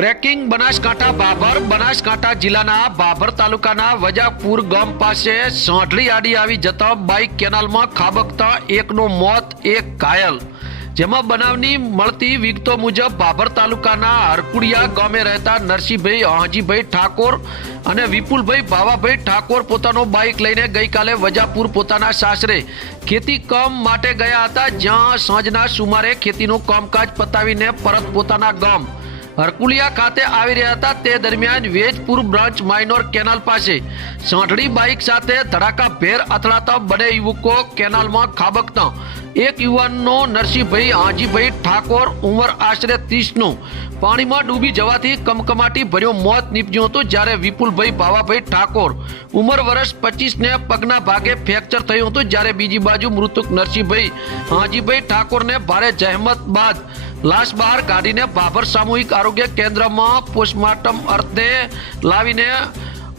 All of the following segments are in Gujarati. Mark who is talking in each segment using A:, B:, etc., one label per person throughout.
A: બ્રેકિંગ બનાસકાંઠા બાબર, બનાસકાંઠા જિલ્લાના બાબર તાલુકાના વજાપુર ગામ પાસે સાંઠલી આડી આવી જતા બાઇક કેનાલમાં ખાબકતા એકનું મોત, એક ઘાયલ. જેમાં બનાવની મળતી વિગતો મુજબ બાબર તાલુકાના હરકુડિયા ગામે રહેતા નરસિંહભાઈ હાજીભાઈ ઠાકોર અને વિપુલભાઈ ભાવાભાઈ ઠાકોર પોતાનો બાઇક લઈને ગઈકાલે વજાપુર પોતાના સાસરે ખેતી કામ માટે ગયા હતા, જ્યાં સાંજના સુમારે ખેતીનું કામકાજ પતાવીને પરત પોતાના ગામ હરકુલિયા ખાતે આવી રહ્યા હતા. તે દરમિયાન વેજપુર બ્રાન્ચ માઇનોર કેનાલ પાસે સાંઠળી બાઇક સાથે ધડાકા ભેર અથડાતા બંને યુવકો કેનાલમાં ખાબકતા. એક યુવાનનો નરસિંહભાઈ હાજીભાઈ ઠાકોર ઉંમર આશરે ત્રીસનું. પાણીમાં ડૂબી જવાથી કમકમાટી ભર્યો મોત નીપજ્યું હતું જ્યારે વિપુલભાઈ ભાવાભાઈ ઠાકોર ઉંમર વર્ષ પચીસને પગના ભાગે ફ્રેક્ચર થયું હતું જ્યારે બીજી બાજુ મૃતક નરસિંહભાઈ હાજીભાઈ ઠાકોરને ભારે જહેમત બાદ લાશ બહાર કાઢીને બાબર સામૂહિક આરોગ્ય કેન્દ્રમાં પોસ્ટમોર્ટમ અર્થે લાવીને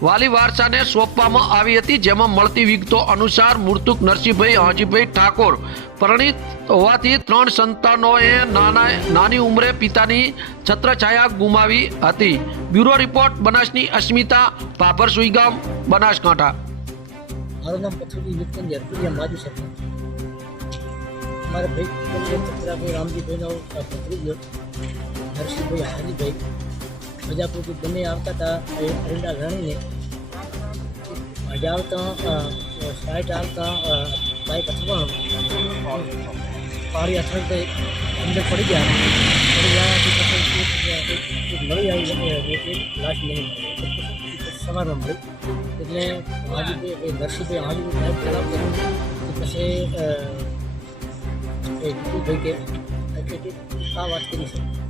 A: વાલી વારસાને સોંપવામાં આવી હતી, જેમાં મળતી વિગતો અનુસાર મૃતક નરસિંહભાઈ હાજીભાઈ ઠાકોર પરણિત હોવાથી ત્રણ સંતાનોએ નાના નાની ઉંમરે પિતાની છત્રછાયા ગુમાવી હતી. બ્યુરો રિપોર્ટ, બનાસની અસ્મિતા ભાભર સુઈગામ, બનાસકાંઠા.
B: મારું નામ નિત્યન જરપુરિયા માજુ સરપંચ. અમારા ભાઈ ચંદ્રાભાઈ રામજીભાઈનો ભત્રીજો નરસિંહભાઈ હાજીભાઈ પ્રજાપતિ બંને આવતા હતા એ અરંડા ગણીને આજે આવતા સાઈડ આવતા બાઈક અથડાણું પાડી અથડતે અંદર પડી ગયા પડી ગયાથી પછી એક- એક- એક મળી આવી એક- એક લાશ નહીં મળી સવારમાં મળી એટલે હાજીભાઈ એ એ એટલે કે આ વાત કરી છે.